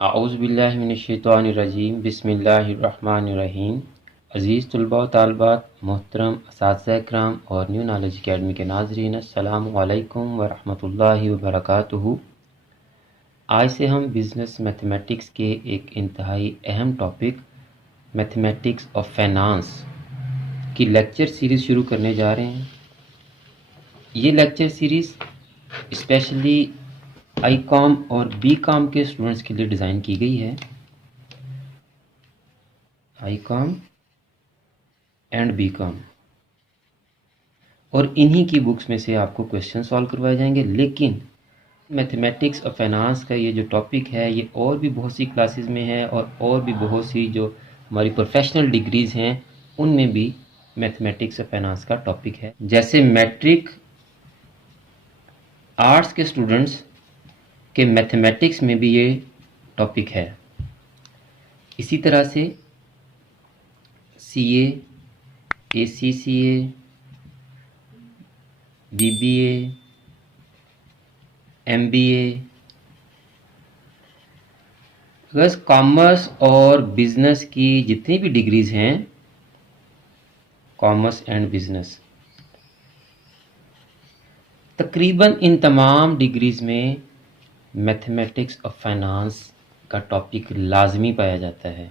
आऊज़ुबिल्लाहिमिनश्शैतानिर्रजीम बिस्मिल्लाहिर्रहमानिर्रहीम। अज़ीज़ तलबा व तालिबात, मोहतरम असातिज़ा इकराम और न्यू नॉलेज अकेडमी के नाज़रीन, अस्सलामु अलैकुम व रहमतुल्लाहि व बरकातुहू। आज से हम बिज़नेस मैथमेटिक्स के एक इंतहाई अहम टॉपिक मैथमेटिक्स ऑफ फाइनेंस की लेक्चर सीरीज़ शुरू करने जा रहे हैं। ये lecture series specially I com और बी कॉम के स्टूडेंट्स के लिए डिज़ाइन की गई है। I com and B com, और इन्हीं की बुक्स में से आपको क्वेश्चन सॉल्व करवाए जाएंगे। लेकिन मैथमेटिक्स और फाइनेंस का ये जो टॉपिक है ये और भी बहुत सी क्लासेस में है, और भी बहुत सी जो हमारी प्रोफेशनल डिग्रीज़ हैं उनमें भी मैथमेटिक्स और फाइनेंस का टॉपिक है। जैसे मैट्रिक आर्ट्स के स्टूडेंट्स के मैथमेटिक्स में भी ये टॉपिक है। इसी तरह से सीए, एसीसीए, बीबीए, एमबीए, बस कॉमर्स और बिजनेस की जितनी भी डिग्रीज हैं, कॉमर्स एंड बिजनेस, तकरीबन इन तमाम डिग्रीज में मैथमेटिक्स और फाइनेंस का टॉपिक लाजमी पाया जाता है।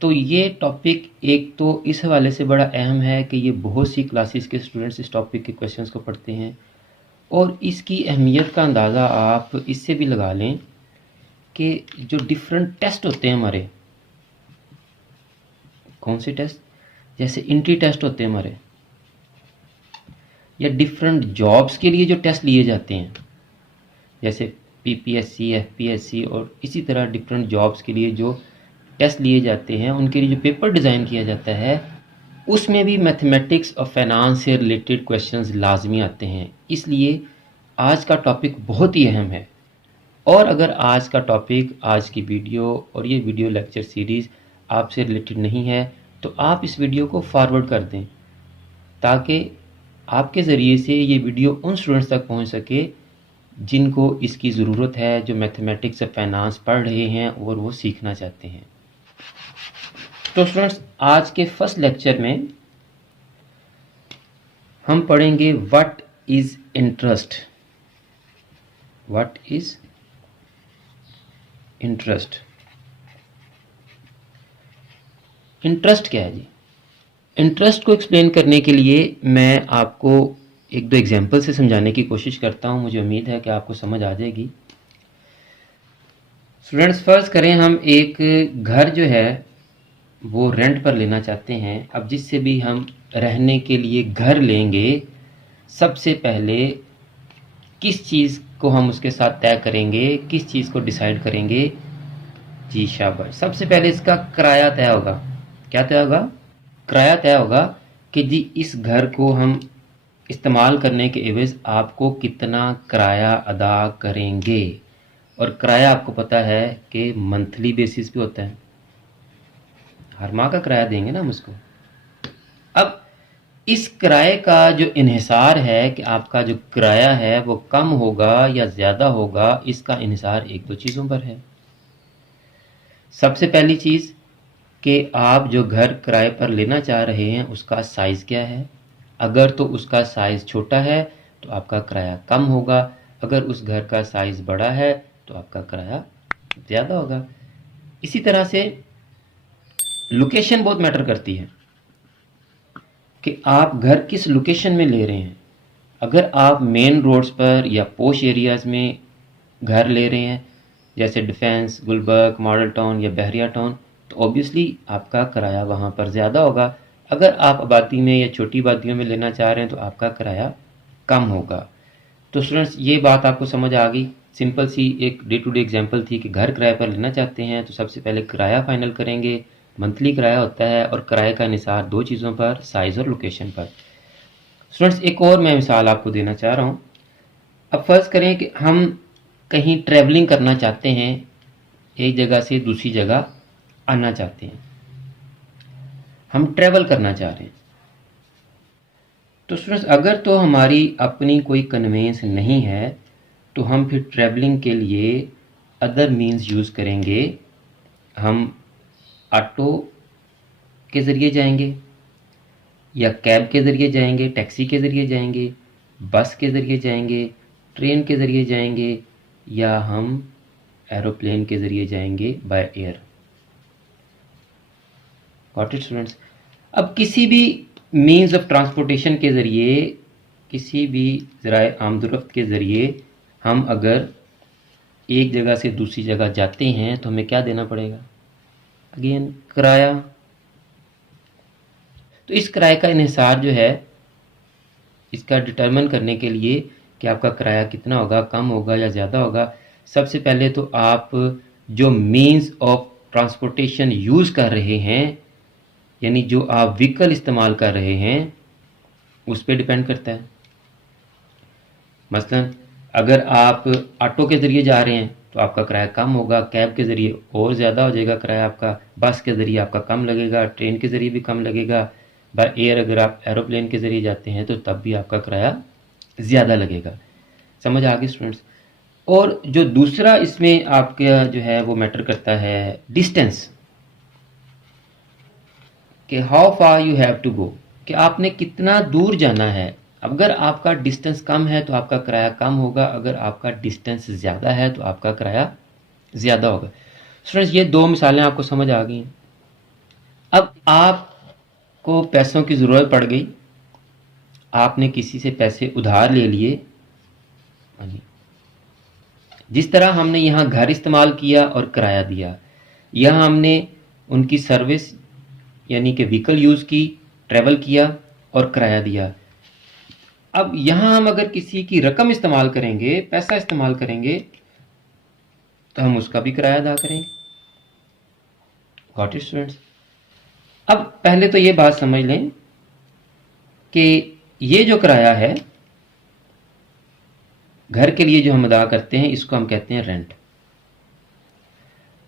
तो ये टॉपिक एक तो इस हवाले से बड़ा अहम है कि ये बहुत सी क्लासेस के स्टूडेंट्स इस टॉपिक के क्वेश्चंस को पढ़ते हैं, और इसकी अहमियत का अंदाज़ा आप इससे भी लगा लें कि जो डिफरेंट टेस्ट होते हैं हमारे, कौन से टेस्ट, जैसे एंट्री टेस्ट होते हैं हमारे, या डिफरेंट जॉब्स के लिए जो टेस्ट लिए जाते हैं, जैसे पीपीएससी, एफपीएससी, और इसी तरह डिफरेंट जॉब्स के लिए जो टेस्ट लिए जाते हैं, उनके लिए जो पेपर डिज़ाइन किया जाता है, उसमें भी मैथमेटिक्स और फाइनेंस से रिलेटेड क्वेश्चंस लाजमी आते हैं। इसलिए आज का टॉपिक बहुत ही अहम है। और अगर आज का टॉपिक, आज की वीडियो और ये वीडियो लेक्चर सीरीज़ आपसे रिलेटेड नहीं है तो आप इस वीडियो को फॉरवर्ड कर दें, ताकि आपके ज़रिए से ये वीडियो उन स्टूडेंट्स तक पहुंच सके जिनको इसकी ज़रूरत है, जो मैथमेटिक्स और फाइनेंस पढ़ रहे हैं और वो सीखना चाहते हैं। तो स्टूडेंट्स, आज के फर्स्ट लेक्चर में हम पढ़ेंगे what is interest. What is interest? Interest क्या है जी? इंटरेस्ट को एक्सप्लेन करने के लिए मैं आपको एक दो एग्जांपल से समझाने की कोशिश करता हूं। मुझे उम्मीद है कि आपको समझ आ जाएगी। स्टूडेंट्स, फर्ज करें हम एक घर जो है वो रेंट पर लेना चाहते हैं। अब जिससे भी हम रहने के लिए घर लेंगे, सबसे पहले किस चीज़ को हम उसके साथ तय करेंगे, किस चीज़ को डिसाइड करेंगे? जी शाबाश, सबसे पहले इसका किराया तय होगा। क्या तय होगा? किराया तय होगा कि जी इस घर को हम इस्तेमाल करने के एवज आपको कितना किराया अदा करेंगे। और किराया आपको पता है कि मंथली बेसिस पे होता है, हर माह का किराया देंगे ना हम उसको। अब इस किराए का जो इन्हिसार है कि आपका जो किराया है वो कम होगा या ज़्यादा होगा, इसका इन्हिसार एक दो चीज़ों पर है। सबसे पहली चीज़ कि आप जो घर किराए पर लेना चाह रहे हैं उसका साइज़ क्या है। अगर तो उसका साइज़ छोटा है तो आपका किराया कम होगा, अगर उस घर का साइज़ बड़ा है तो आपका किराया ज़्यादा होगा। इसी तरह से लोकेशन बहुत मैटर करती है कि आप घर किस लोकेशन में ले रहे हैं। अगर आप मेन रोड्स पर या पोश एरियाज़ में घर ले रहे हैं, जैसे डिफेंस, गुलबर्ग, मॉडल टाउन या बहरिया टाउन, तो ऑब्वियसली आपका किराया वहाँ पर ज़्यादा होगा। अगर आप आबादी में या छोटी आबादियों में लेना चाह रहे हैं तो आपका किराया कम होगा। तो स्टूडेंट्स, ये बात आपको समझ आ गई। सिंपल सी एक डे टू डे एग्जांपल थी कि घर किराए पर लेना चाहते हैं तो सबसे पहले किराया फाइनल करेंगे। मंथली किराया होता है, और किराए का निसार दो चीज़ों पर, साइज़ और लोकेशन पर। स्टूडेंट्स, एक और मैं मिसाल आपको देना चाह रहा हूँ। अब फर्ज करें कि हम कहीं ट्रैवलिंग करना चाहते हैं, एक जगह से दूसरी जगह आना चाहते हैं, हम ट्रैवल करना चाह रहे हैं। तो स्टूडेंट्स, अगर तो हमारी अपनी कोई कन्वेंस नहीं है तो हम फिर ट्रैवलिंग के लिए अदर मीन्स यूज़ करेंगे। हम ऑटो के ज़रिए जाएंगे, या कैब के ज़रिए जाएंगे, टैक्सी के ज़रिए जाएंगे, बस के ज़रिए जाएंगे, ट्रेन के ज़रिए जाएंगे, या हम एरोप्लेन के ज़रिए जाएंगे by air. Got it students? अब किसी भी मीन्स ऑफ ट्रांसपोर्टेशन के ज़रिए, किसी भी ज़राए आमदोरफ्त के ज़रिए हम अगर एक जगह से दूसरी जगह जाते हैं तो हमें क्या देना पड़ेगा? अगेन किराया। तो इस किराए का इन्हिसार जो है, इसका डिटरमिन करने के लिए कि आपका किराया कितना होगा, कम होगा या ज़्यादा होगा, सबसे पहले तो आप जो मीन्स ऑफ ट्रांसपोर्टेशन यूज़ कर रहे हैं, यानी जो आप व्हीकल इस्तेमाल कर रहे हैं, उस पर डिपेंड करता है। मसलन अगर आप ऑटो के ज़रिए जा रहे हैं तो आपका किराया कम होगा, कैब के ज़रिए और ज़्यादा हो जाएगा किराया आपका, बस के ज़रिए आपका कम लगेगा, ट्रेन के ज़रिए भी कम लगेगा, बाय एयर अगर आप एरोप्लेन के ज़रिए जाते हैं तो तब भी आपका किराया ज़्यादा लगेगा। समझ आ गई स्टूडेंट्स? और जो दूसरा इसमें आपका जो है वो मैटर करता है डिस्टेंस, कि how far you have to go, कि आपने कितना दूर जाना है। अगर आपका डिस्टेंस कम है तो आपका किराया कम होगा, अगर आपका डिस्टेंस ज़्यादा है तो आपका किराया ज़्यादा होगा। स्टूडेंट्स, ये दो मिसालें आपको समझ आ गई हैं। अब आपको पैसों की ज़रूरत पड़ गई, आपने किसी से पैसे उधार ले लिए। जिस तरह हमने यहाँ घर इस्तेमाल किया और किराया दिया, यहाँ हमने उनकी सर्विस यानी कि व्हीकल यूज़ की, ट्रैवल किया और किराया दिया। अब यहाँ हम अगर किसी की रकम इस्तेमाल करेंगे, पैसा इस्तेमाल करेंगे, तो हम उसका भी किराया अदा करेंगे। Got it students? अब पहले तो ये बात समझ लें कि ये जो किराया है घर के लिए जो हम अदा करते हैं, इसको हम कहते हैं रेंट।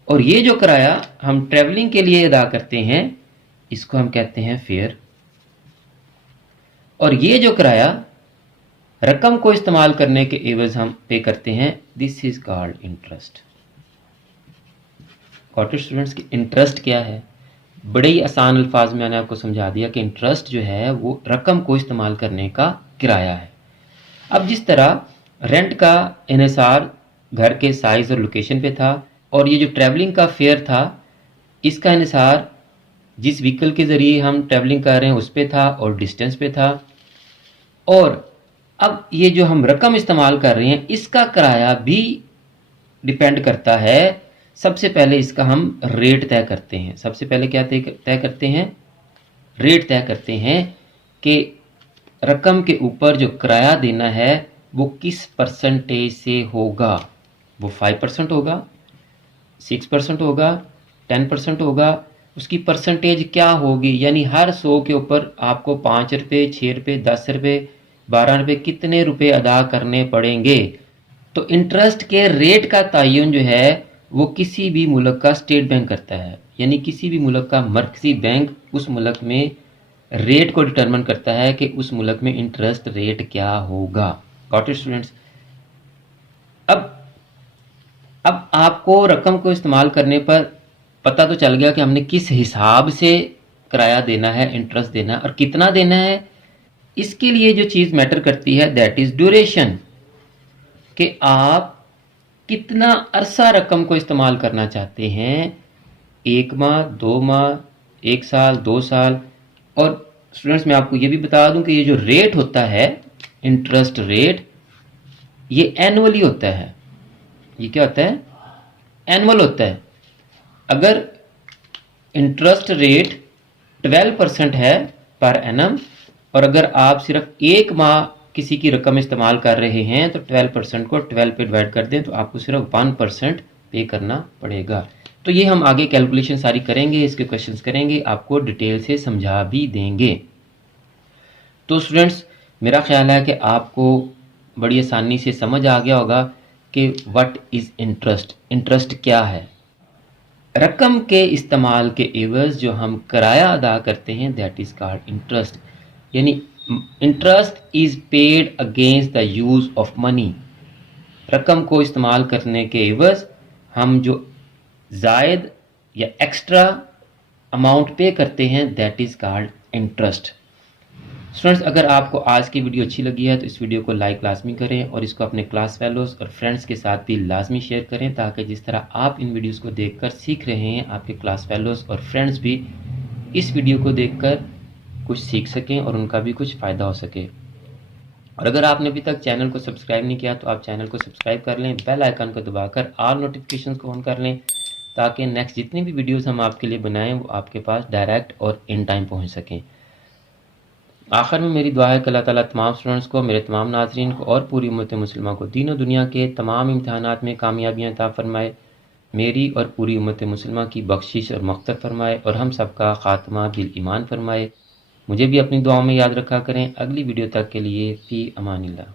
और ये जो किराया हम ट्रैवलिंग के लिए अदा करते हैं, इसको हम कहते हैं फेयर। और ये जो किराया रकम को इस्तेमाल करने के एवज हम पे करते हैं, this is called interest. Got it students? की इंटरेस्ट क्या है? बड़े ही आसान अल्फाज में मैंने आपको समझा दिया कि इंटरेस्ट जो है वो रकम को इस्तेमाल करने का किराया है। अब जिस तरह रेंट का इन्हिसार घर के साइज और लोकेशन पे था, और ये जो ट्रैवलिंग का फेयर था, इसका इन्हिसार जिस व्हीकल के ज़रिए हम ट्रैवलिंग कर रहे हैं उस पे था और डिस्टेंस पे था। और अब ये जो हम रकम इस्तेमाल कर रहे हैं, इसका किराया भी डिपेंड करता है। सबसे पहले इसका हम रेट तय करते हैं। सबसे पहले क्या तय करते हैं? रेट तय करते हैं कि रकम के ऊपर जो किराया देना है वो किस परसेंटेज से होगा। वो 5% होगा, 6% होगा, 10% होगा, उसकी परसेंटेज क्या होगी। यानी हर 100 के ऊपर आपको 5 रुपये, 6 रुपये, 10 रुपये, 12 रुपये, कितने रुपए अदा करने पड़ेंगे। तो इंटरेस्ट के रेट का तयन जो है वो किसी भी मुल्क का स्टेट बैंक करता है, यानी किसी भी मुल्क का मरकजी बैंक उस मुल्क में रेट को डिटरमिन करता है कि उस मुल्क में इंटरेस्ट रेट क्या होगा। Got it students? अब आपको रकम को इस्तेमाल करने पर पता तो चल गया कि हमने किस हिसाब से किराया देना है, इंटरेस्ट देना है और कितना देना है। इसके लिए जो चीज़ मैटर करती है दैट इज़ ड्यूरेशन, कि आप कितना अरसा रकम को इस्तेमाल करना चाहते हैं। 1 माह, 2 माह, 1 साल, 2 साल। और स्टूडेंट्स, मैं आपको ये भी बता दूं कि ये जो रेट होता है, इंटरेस्ट रेट, ये एनुअली होता है। ये क्या होता है? एनुअल होता है। अगर इंटरेस्ट रेट 12% है पर एनम, और अगर आप सिर्फ 1 माह किसी की रकम इस्तेमाल कर रहे हैं तो 12% को 12 पे डिवाइड कर दें तो आपको सिर्फ 1% पे करना पड़ेगा। तो ये हम आगे कैलकुलेशन सारी करेंगे, इसके क्वेश्चंस करेंगे, आपको डिटेल से समझा भी देंगे। तो स्टूडेंट्स, मेरा ख्याल है कि आपको बड़ी आसानी से समझ आ गया होगा कि व्हाट इज़ इंटरेस्ट। इंटरेस्ट क्या है? रकम के इस्तेमाल के एवज जो हम किराया अदा करते हैं, दैट इज़ कॉल्ड इंटरेस्ट। यानी interest is paid against the use of money. रकम को इस्तेमाल करने के एवज हम जो ज़ायद या एक्स्ट्रा अमाउंट पे करते हैं that is called interest. Students, अगर आपको आज की वीडियो अच्छी लगी है तो इस वीडियो को लाइक लाजमी करें और इसको अपने क्लास फेलोज़ और फ्रेंड्स के साथ भी लाजमी शेयर करें, ताकि जिस तरह आप इन वीडियोस को देखकर सीख रहे हैं आपके क्लास फेलोज़ और फ्रेंड्स भी इस वीडियो को देखकर कुछ सीख सकें और उनका भी कुछ फ़ायदा हो सके। और अगर आपने अभी तक चैनल को सब्सक्राइब नहीं किया तो आप चैनल को सब्सक्राइब कर लें, बेल आइकन को दबाकर ऑल नोटिफिकेशंस को ऑन कर लें, ताकि नेक्स्ट जितनी भी वीडियोस हम आपके लिए बनाएं वो आपके पास डायरेक्ट और इन टाइम पहुंच सकें। आखिर में मेरी दुआ है कि अल्लाह ताला तमाम स्टूडेंट्स को, मेरे तमाम नाज़रीन को और पूरी उम्मत मुस्लिमा को दीन और दुनिया के तमाम इम्तिहानात में कामयाबियाँ अता फरमाए, मेरी और पूरी उम्मत मुस्लिमा की बख्शिश और मग़फ़िरत फरमाए और हम सबका ख़ात्मा बिल ईमान फरमाए। मुझे भी अपनी दुआओं में याद रखा करें। अगली वीडियो तक के लिए फ़ी अमानिल्लाह।